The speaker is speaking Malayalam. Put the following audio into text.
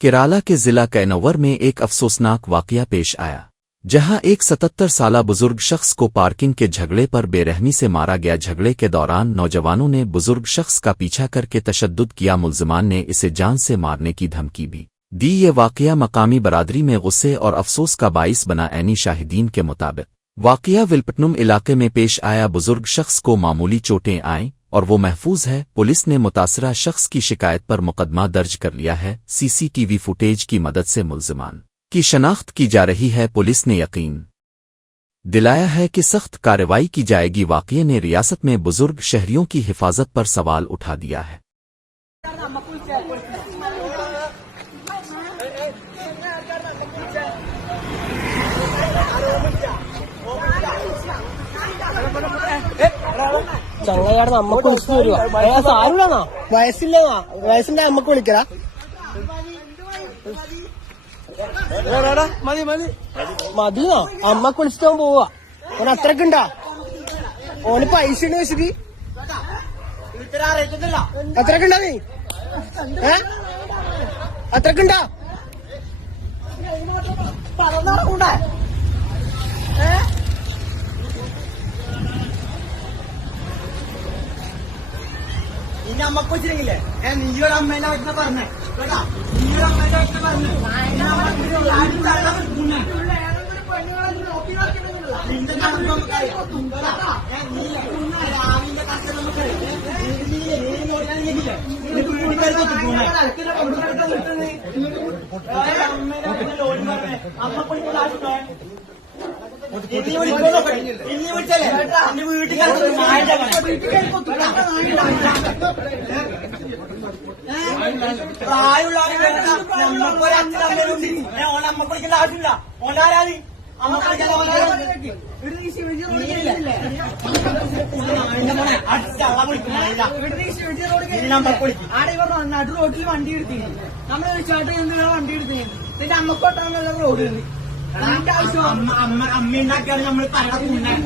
केराला के जिला कैनोवर में एक अफसोसनाक वाकया पेश आया, जहां एक 77 साला बुजुर्ग शख्स को पार्किंग के झगड़े पर बेरहमी से मारा गया। झगड़े के दौरान नौजवानों ने बुजुर्ग शख्स का पीछा करके तशद्दुद किया। मुल्जिमान ने इसे जान से मारने की धमकी भी दी। ये वाकया मकामी बरादरी में गुस्से और अफसोस का बाइस बना। ऐनी शाहिदीन के मुताबिक वाकया विल्पट्टनम इलाके में पेश आया। बुजुर्ग शख्स को मामूली चोटें आईं और वो महफूज है। पुलिस ने मुतासरा शख्स की शिकायत पर मुकदमा दर्ज कर लिया है। सीसीटीवी फुटेज की मदद से मुल्जिमान की शनाख्त की जा रही है। पुलिस ने यकीन दिलाया है कि सख्त कार्रवाई की जाएगी। वाकये ने रियासत में बुजुर्ग शहरियों की हिफाजत पर सवाल उठा दिया है। ചങ്ങയാട് നമ്മക്ക് വിളിച്ചു വരുവാ. സാരൂടാണോ? വയസ്സില്ലെന്നാ? വയസ്സിന്റെ നമ്മക്ക് വിളിക്കടാ. മതിയോ? അമ്മക്ക് വിളിച്ചിട്ട് പോവാ. ഓൻ അത്രക്കുണ്ടാ? ഓന് പൈസ ഉണ്ട് വെച്ചിട്ട് അത്രക്കുണ്ടാ? നീ അത്രക്കുണ്ടാ? ഇനി അമ്മക്ക് വെച്ചില്ലെങ്കിലേ നീയൊരു അമ്മേന്റെ വീട്ടിനെ പറഞ്ഞേ കേട്ടാ. നീയൊരു അമ്മേന്റെ വീട്ടിനെ പറഞ്ഞു നിന്റെ കണക്ക് നമുക്കറിയാം. രാവിലെ കണക്ക് നമുക്കറിയാം. നീ നോക്കിയാണെങ്കിലേ വീട്ടുകാർക്ക് അമ്മേന്റെ വീട്ടിൽ ലോൺ പറഞ്ഞേ അമ്മക്ക് വിളിക്കുന്ന ആവശ്യമുണ്ടോ? ഇനി വിളിച്ചല്ലേ എന്റെ വീട്ടുകാർക്ക് പ്രായമുള്ള നമ്മക്കൊരു അച്ഛനമ്മയുണ്ട്. ഓനമ്മക്ക് വിളിക്കേണ്ട ആവശ്യമില്ല. ഓനാരാതി അമ്മക്ക് നടു റോഡിൽ വണ്ടി എടുത്തിരുന്നു. നമ്മള് ചേട്ടൻ എന്തിനാണ് വണ്ടി എടുത്തിരുന്നു? നിന്റെ അമ്മക്കോട്ടാണല്ലോ റോഡ്. അമ്മ ഉണ്ടാക്കിയാണ് നമ്മൾ പറയണ.